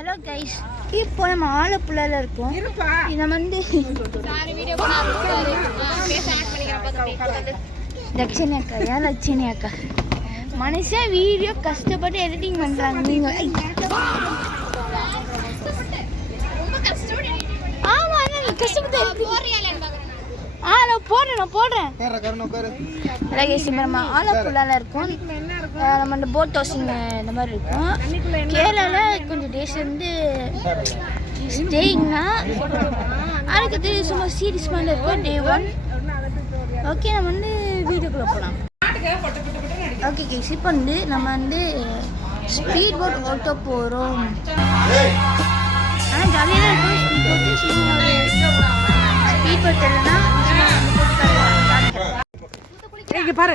Hello guys, இப்போ நம்ம ஆலப்புழால இருக்கோம். நம்ம வந்து லட்சணி அக்கா, ஏன் லட்சணி அக்கா மனுஷன் வீடியோ கஷ்டப்பட்டு எடிட்டிங் பண்றாங்க. நீங்க ஆமா கஷ்டப்பட்டு போடுறேன். நம்ம ஆலப்புழால இருக்கோம். நம்ம இந்த போட் ஹவுசிங் இந்த மாதிரி இருக்கும். கேரளாவில் கொஞ்சம் டேஸ் வந்து ஸ்டேயிங்னா அதுக்கு சும்மா சீரியஸ் மாதிரி இருக்கும். டே 1 ஓகே. நம்ம வந்து வீடியோக்குள்ளே போகலாம். ஓகே கேஸ், இப்போ வந்து நம்ம வந்து ஸ்பீட் போட் ஓட்ட போகிறோம். ஆனால் ஜாலியாக தான் இருக்கும். ஸ்பீட் போட்டு சும்மா ஸ்பீட் போட் இல்லைன்னா இங்கே பாரு.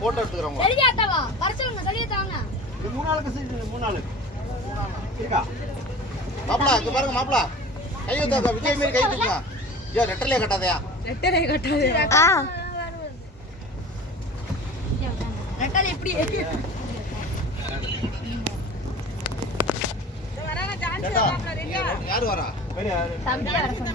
போட்டோ எடுத்துக்கிறோம். மாப்பிளா இங்க பாருங்க. மாப்பிளா கை ஊத்தாத, விஜய் மாதிரி கை தூக்குங்க. ஐயோ ரெட்டலையே கட்டாதயா. ரெட்டலையே கட்டாதயா. ரெட்டலை எப்படி யாரு வரா? தம்பி வர சொன்னா.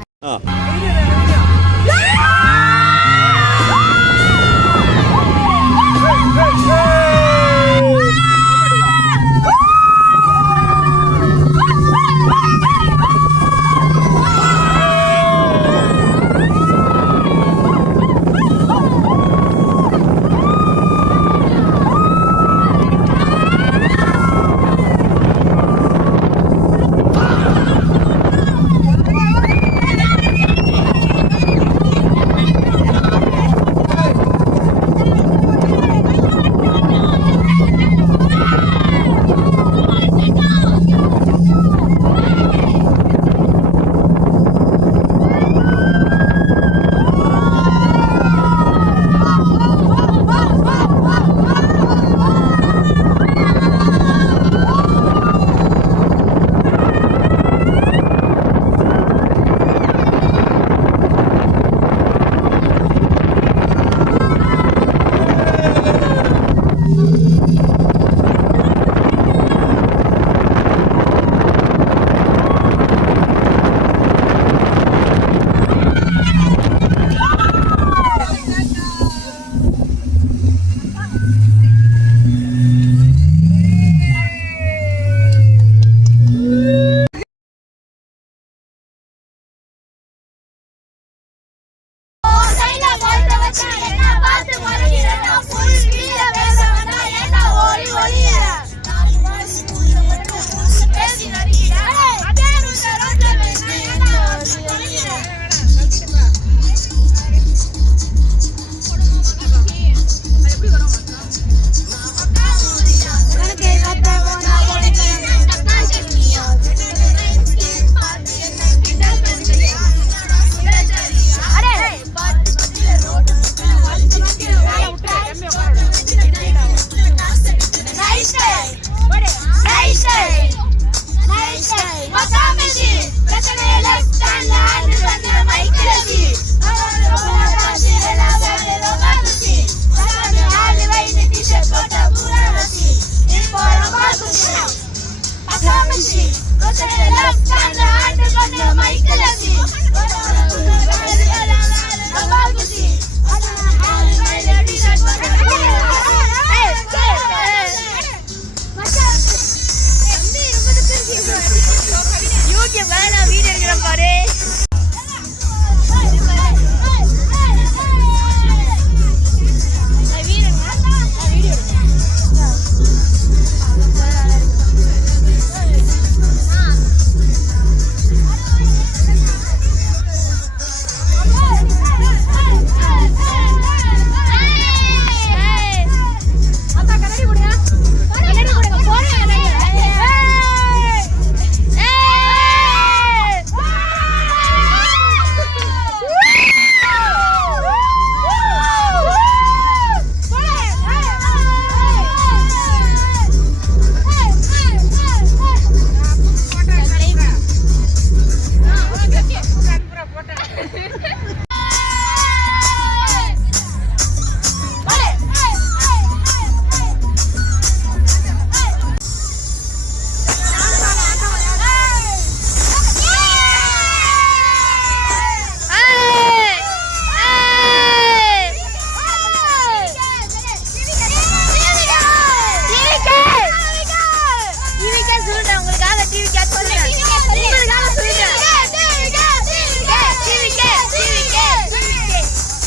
சொல்றேன். உங்களுக்காக சொல்றேன்.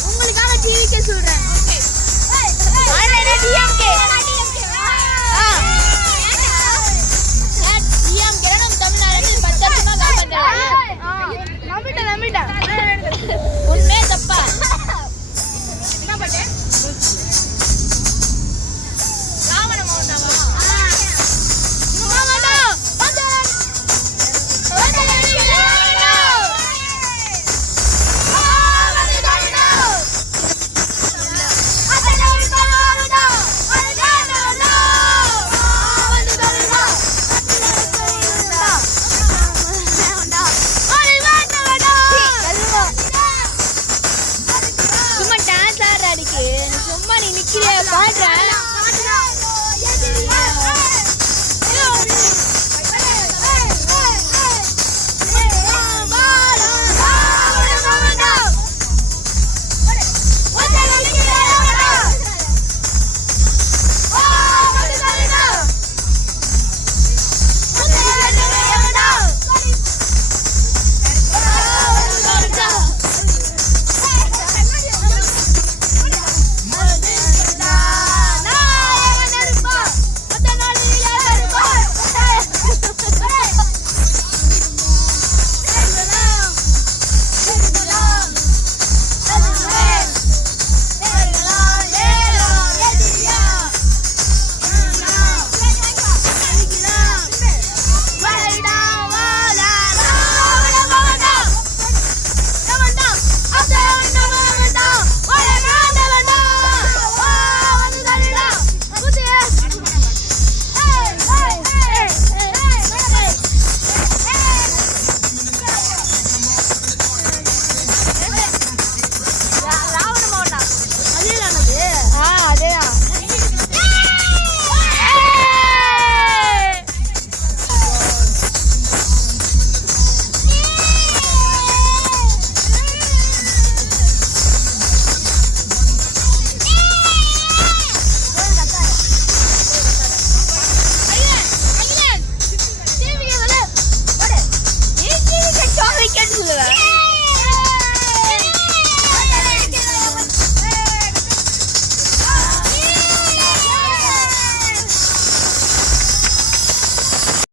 உங்களுக்காக டிவிக்கே சொல்றேன்.